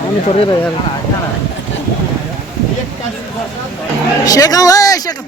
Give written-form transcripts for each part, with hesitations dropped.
आउनु पऱ्यो र यार सेकौँ है सेकौँ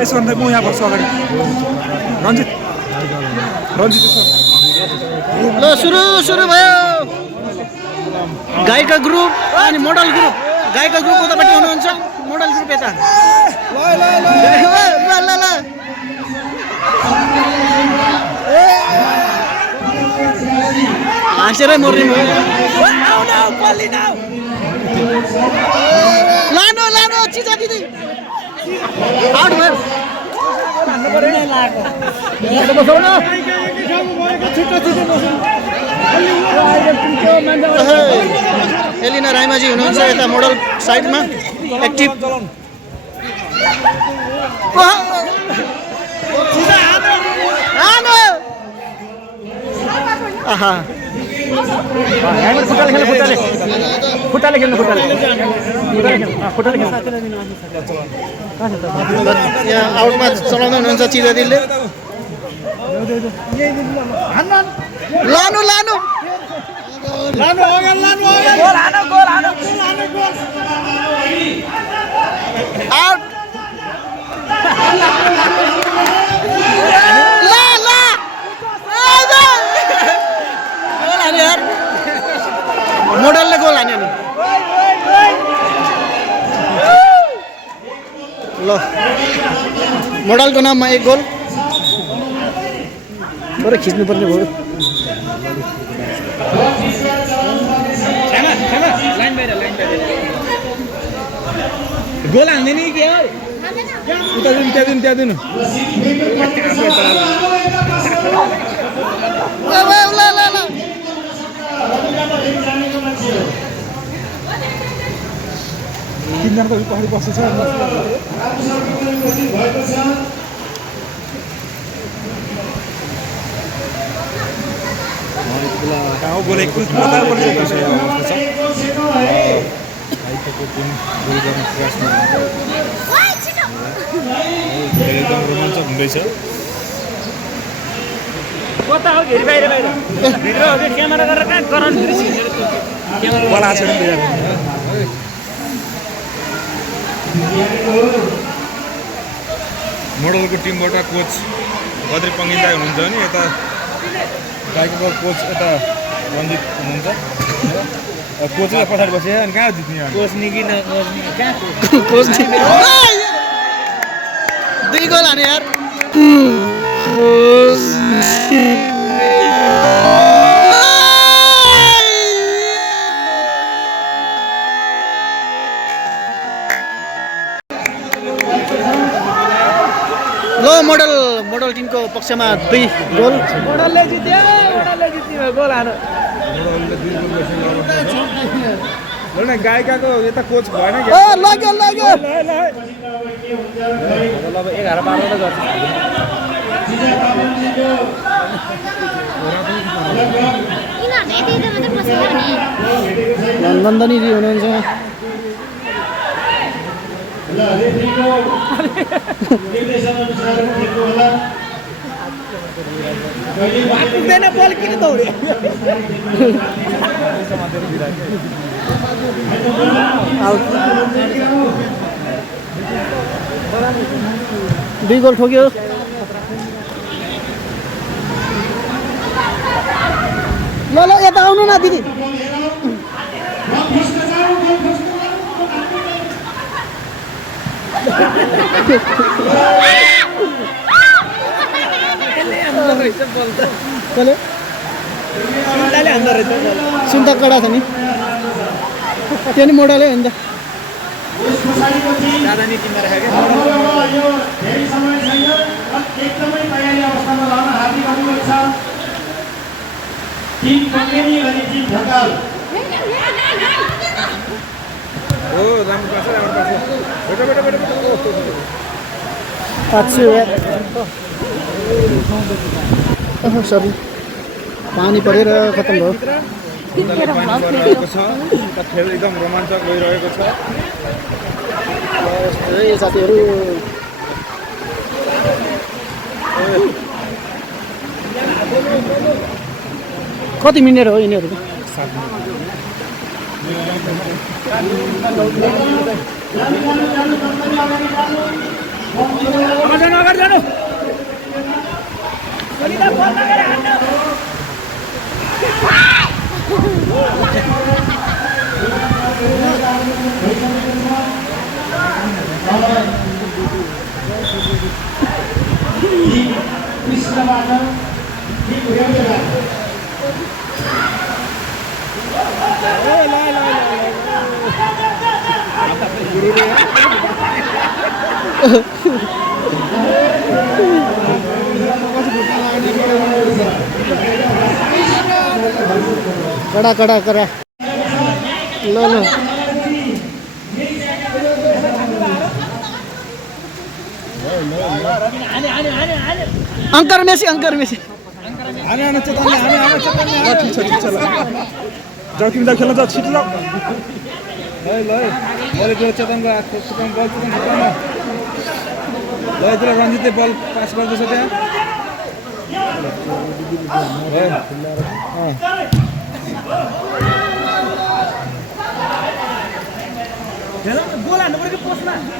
यसभन्दा म यहाँ बस्छु अगाडि रञ्जित ल सुरु भयो गायिका ग्रुप अनि मोडल ग्रुप गायिका ग्रुप उतापट्टि हुनुहुन्छ मोडल ग्रुप यता ल हाँसेरै मर्ने लानु चिजा दिदी आउट भयो एलिना राईमाझी हुनुहुन्छ यता मोडल साइडमा एक्टिभ खुट्टाले खेल्नु यहाँ आउटमा चलाउँदै हुनुहुन्छ चिजा दिदीले लानु आउट मोडलले गोल हान्यो नि ल मोडलको नाममा एक गोल तर खिच्नुपर्ने भयो गोल हान्दैन कि के उता त्यहाँ दिनु तिनजना त पछाडि बसेछ कहाँ गोल एक एकदम रोमाञ्चक हुँदैछ कता हो घेरि बाहिर भित्र हो कि क्यामेरा गरेर कहाँ गराउनु बला छ नि मोडलको टिमबाट कोच बद्री पङ्गिन्दा हुनुहुन्छ नि यता गायकको कोच यता रञ्जित हुनुहुन्छ कोचलाई पछाडि बसेँ अनि कहाँ जित्ने कोच निकी कहाँ कोच दुई गोल हाने यार लो मोडल टिमको पक्षमा 2 गोल मोडलले जित्यो गोल हान्यो गायिकाको यता कोच भएन ओ लाग्यो अब 11-12 त गर्छ नन्दनीजी हुनुहुन्छ पुग्दैन बल किन दौड्यो दुई गोल ठोक्यो ल यता आउनु न दिदी सुन्ता कडा छ नि त्यो नि मोडलै हो नि त सरी पानी परेर खत्तम भयो मजाले पानी परिरहेको छ त खेल एकदम रोमाञ्चक भइरहेको छ यस्तै साथीहरू कति मिनेट हो यिनीहरूको अगाडि जानु कडा कडा करा ल ल अंकर मेसी आने चेतन ठीक छ जाऊ तिमी त खेल्न जाऊ छिटो जाऊ ल मैले त्यो चेतनको हातको सुकाउन बल चेतन भित्रमा ल यतिले रञ्जितले बल पास गर्दैछ त्यहाँ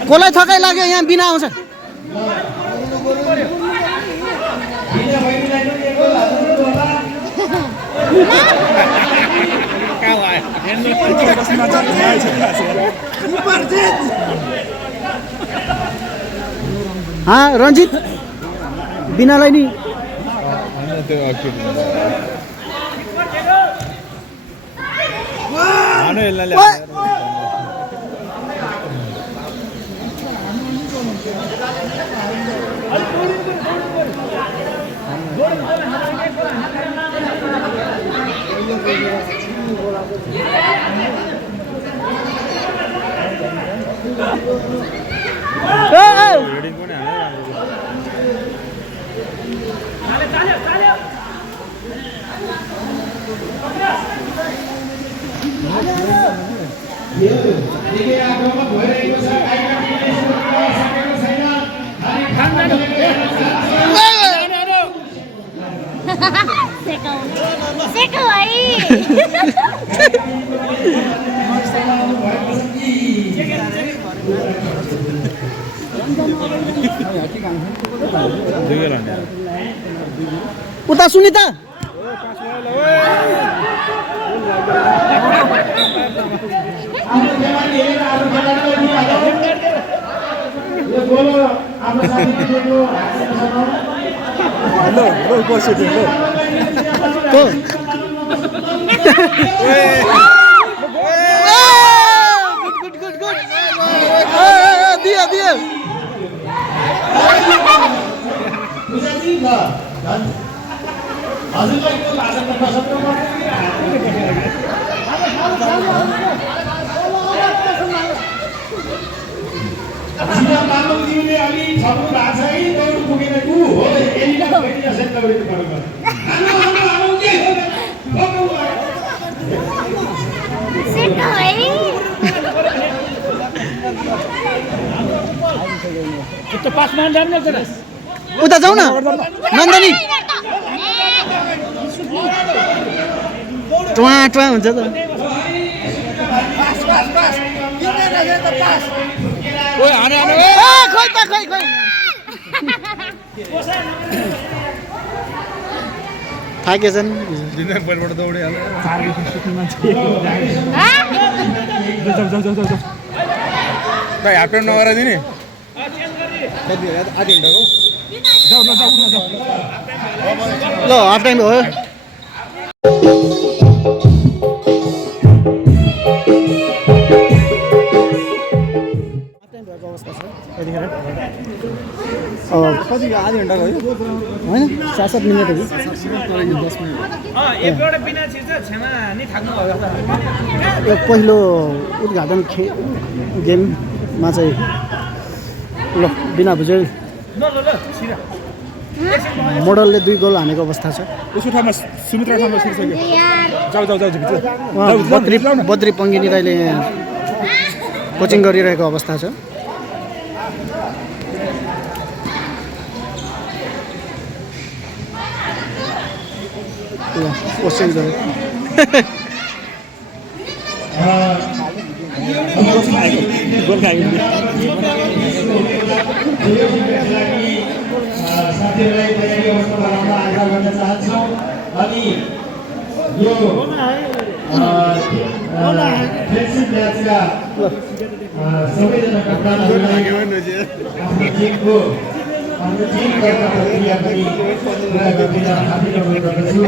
कसलाई थकाइ लाग्यो यहाँ बिना आउँछ रञ्जित बिनालाई नि सेको उता सुनिता उता जाऊ न नन्दनी ट्वा ट्वा हुन्छ त थाकेछन् पहिलेबाट दौडिहाल्यो हाफ टाइम नगराइदिने आधी घन्टाको ल हाफ टाइम हो कति आधी घन्टाको होइन 7-7 मिनटहरू यो पहिलो उद्घाटन गेममा चाहिँ ल बिना भुजेल मोडलले 2 गोल हानेको अवस्था छ उसको ठाउँमा सुमित्रा ठाउँमा छिरिसक्यो जाऊ जाऊ जाऊ भित्र उहाँ बद्री पङ्गिनी दाइले यहाँ कोचिङ गरिरहेको अवस्था छ। कोचिङ गरे गोल खाएको साथीहरूलाई तयारी अवस्थामा राख्न आग्रह गर्न चाहन्छौँ। अनि यो फ्रेन्डसिप म्याचका सबैजना कप्तानहरूलाई आफ्नो टिमको दर्ता प्रक्रिया पनि पुरा गरिदिन हार्दिक अनुरोध गर्दछु।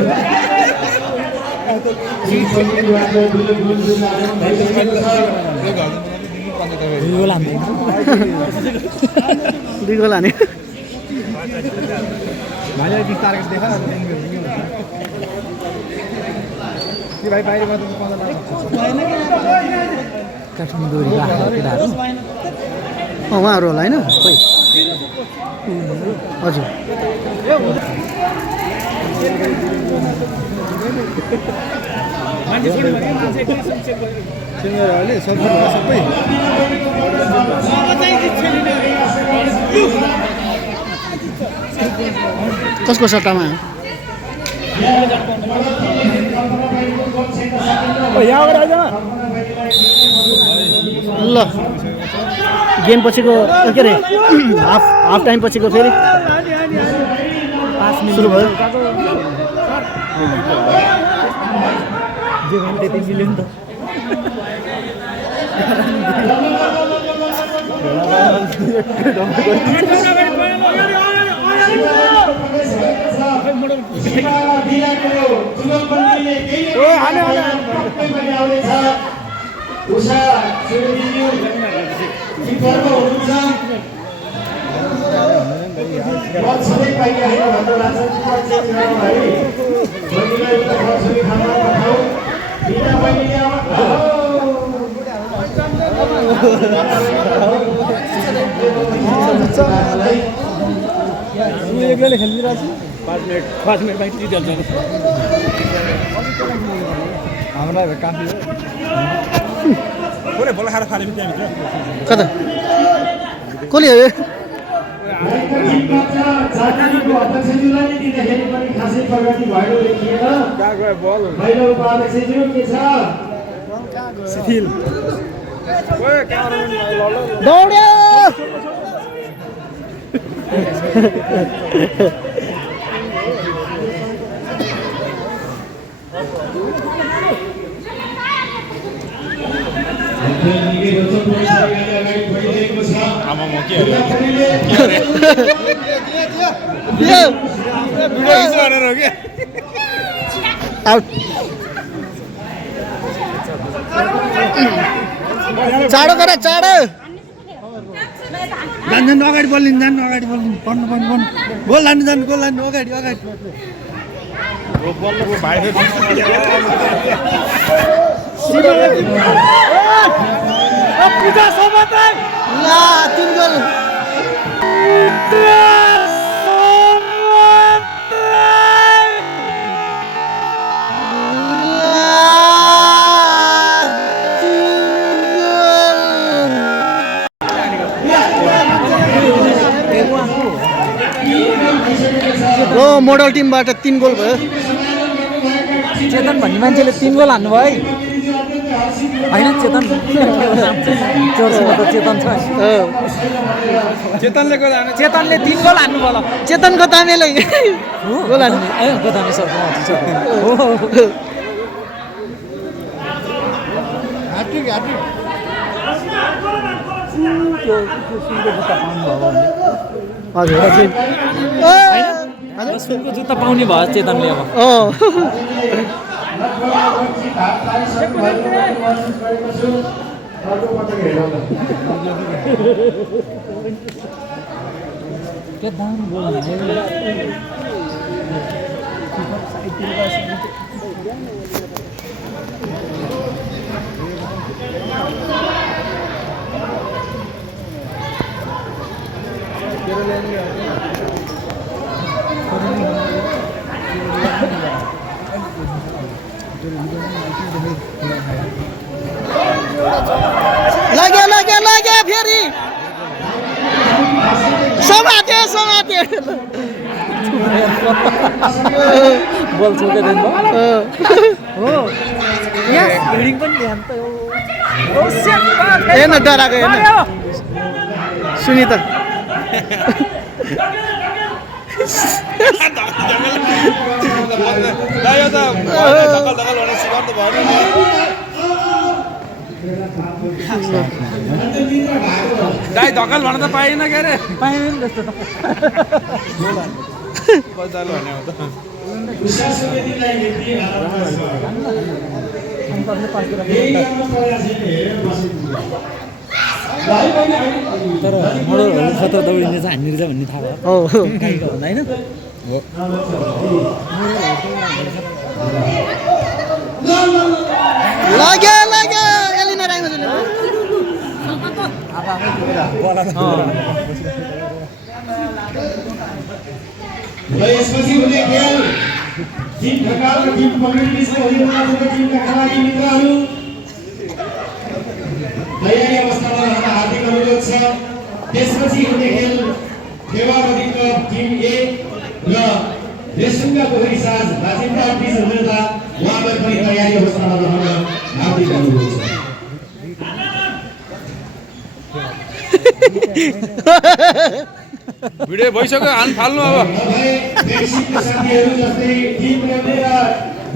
दुई गोल हाने उहाँहरू होला होइन खोइ हजुर सबै कसको सट्टामा ल गेम पछिको के अरे हाफ टाइम पछिको फेरि सुरु भयो। एक्लैले खेलिरहेको छु 5 मिनट बाइक जितिहाल्छ हाम्रो काफी हो पुरै बोला खाएर फाले पनि त्यहाँभित्र कता कसले हो जातिको अध्यक्षज्यूलाई नि दिँदाखेरि पनि खासै प्रगति भएको देखिएन। कहाँ गयो बल महिला उपाध्यक्षज्यू के छ शिथिल दौड्यो आउट चाँडो गर चाँडो जान अगाडि बोल्नु जानु अगाडि बोल्नु पढ्नु पढ्नु पढ्नु गोल लानु जानु गोल लानु अगाडि अगाडि ला 3 गोल हो मोडल टिमबाट 3 गोल भयो। चेतन भन्ने मान्छेले 3 गोल हान्नु भयो हैन चेतन चर्चमा त चेतन छ चेतनले गोल हाने चेतनले 3 गोल हान्नु भयो चेतनको तामेले गोल हान्नु ए गोदामे सर हो ह्याट्रिक ह्याट्रिक हजुर हैन सुनको जुत्ता पाउने भयो चेतनले अब के दाम गोल लाग्यो लाग्यो लाग्यो फेरि समाते समाते बल छोकेदैन हो यहाँ हिडिङ पनि ध्यान त हेर्न डराएको हेर्न सुनिता दाइ धक्कल भन्न त पाएन के अरे पाएन जस्तो त तर मोडलहरू खतरा दौडिने चाहिँ हामीहरू चाहिँ भन्ने थाहा भयो गाईको भन्दा होइन लाग्यो लाग्यो एलिना राईमाझीले यसपछि हुने खेल टिम ढकाल र टिम पकड बिचमा हुने टिमका खेलाडी मित्रहरू तयारी अवस्थामा रहन हार्दिक अनुरोध छ। त्यसपछि हुने खेल फेवाबदी क्लब टिम ए र रेसुङ्गा पोखरी साझ राजेन्द्र बिच हुँदा उहाँलाई पनि तयारी अवस्थामा रहन हार्दिक अनुरोध छ। भिडियो भइसक्यो हान फाल्नु अब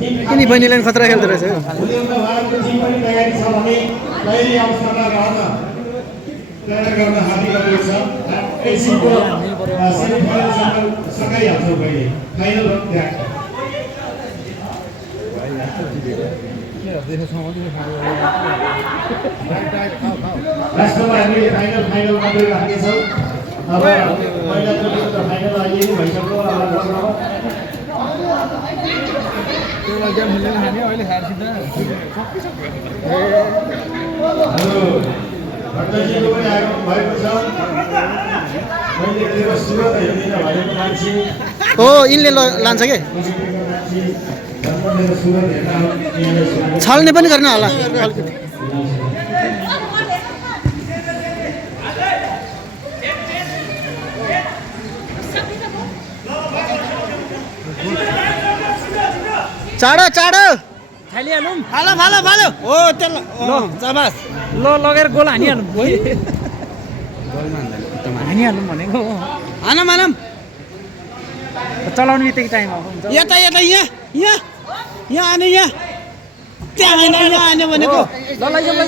यिनी बहिनीले पनि खतरा खेल्दो रहेछ फाइनलमा गइराखेछौँ। अब पहिला चोटिको त फाइनल अहिले नै भइसक्यो। भट्टजीको पनि आगमन भएको छ। मैले त्यो सुरत हेर्दिन भनेको मान्छे हो यिनले लान्छ के सुरत हेर्न छल्ने पनि गर्न होला चाँडो चाँडो खालिहालौँ फालो फालो फालो हो त्यसलाई चाबास ल लगेर गोल हानिहालौँ हानिहालौँ भनेको हानम हानम चलाउने बित्तिकै टाइम आउँछ यता यता यहाँ यहाँ यहाँ आने यहाँ त्यहाँ होइन यहाँ आने भनेको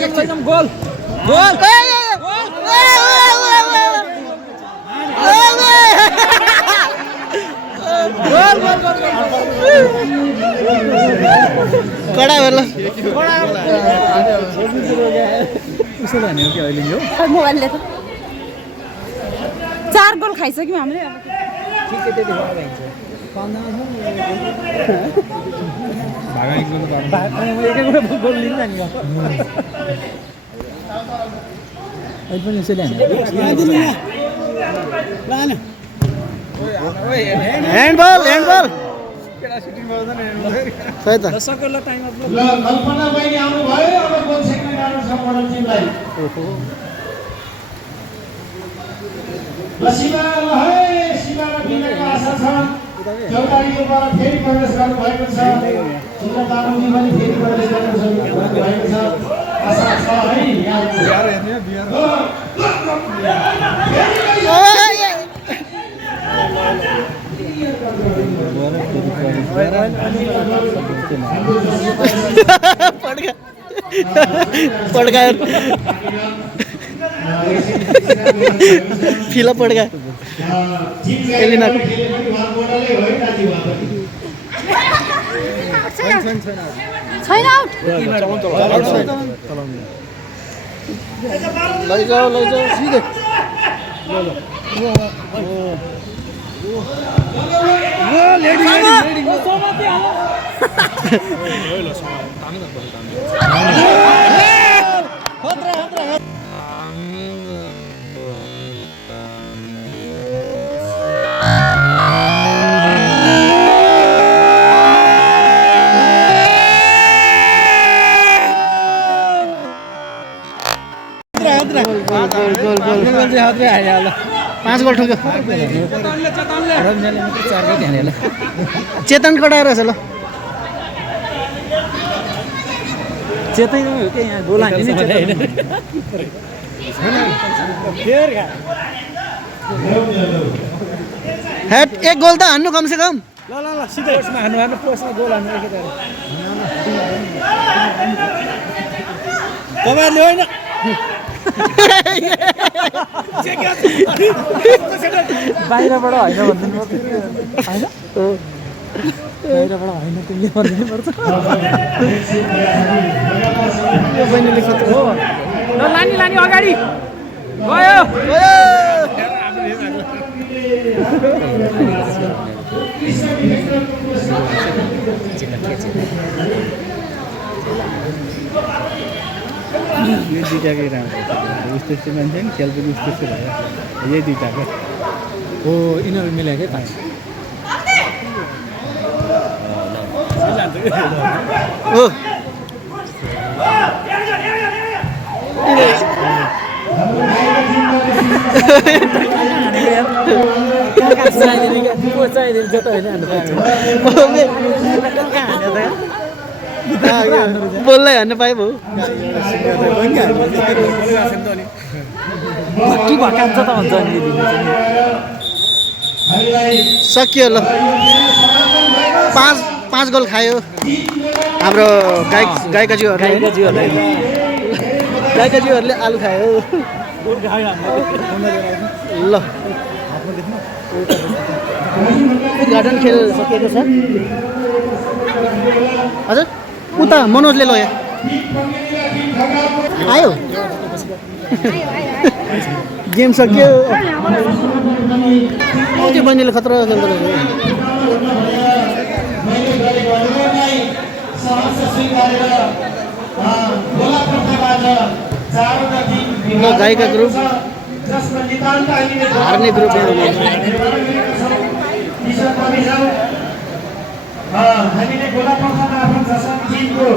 लैजाउँ गोल गोल कडा बेला उसले हानेको कि अहिले यो मोबाइलले त 4 गोल खाइसक्यौँ हामीले अब ठिकै त्यति भएर भइन्छ एक गोल लिन्छ नि अहिले पनि यसैले हाने ह्यान्डबल ह्यान्डबल खै त सक्यो ल टाइम अफ ल कल्पना बहिनी आउनु भयो। अब गोल छेक्न गाह्रो छ मोडल टिमलाई। ल सीमा ल है सीमा र बिनाको आशा छ। चौतारीको बल फेरि प्रवेश गर्नु भएको छ। सुन्दर बाबुजी पनि फेरि प्रवेश गर्नु भएको छ। आशा छ है पड्का फिला पड्का एलिना छैन आउट लैजाऊ सिधै गोल गोल गोल चाहिँ हातले हालिहाल्यो 5 गोल ठोक्यो रञ्जनले मात्रै 4 गति हाल्यो चेतन कटाएर छ ल चेतै हो के यहाँ गोल हान्ने नि चेतन हेड एक गोल त हान्नु कम से कम ल ल ल सिधै हान्नु पोस्टमा गोल हान्नु एकैचोटि तपाईँहरूले होइन बाहिरबाट होइन भनिदिनु पर्छ होइन बाहिरबाट होइन तिमीले भनिदिनु पर्छ यो बहिनीले खतरा हो ल लानी लानी अगाडि गयो यो दुइटाकै राम्रो उस्तो यस्तो मान्छे नि खेल पनि उस्तो यस्तो भयो यही दुइटाकै हो यिनीहरू मिलाएकै पाएँ हो चाहिँदैन जता होइन बोल्दै हान्नु पाए भयो भक्की भकान्छ त भन्छ नि सकियो ल 5 गोल खायो हाम्रो गायिकाज्यूहरूले आलु खायो ल उद्घाटन खेल सकिएको छ हजुर उता मनोजले लग्यो आयो गेम सकियो त्यो बहिनीले खतरा खेल्दो रहेछ ल गायिका ग्रुप हार्ने ग्रुप हामीले गोला प्रथामा आफ्नो जसमा टिमको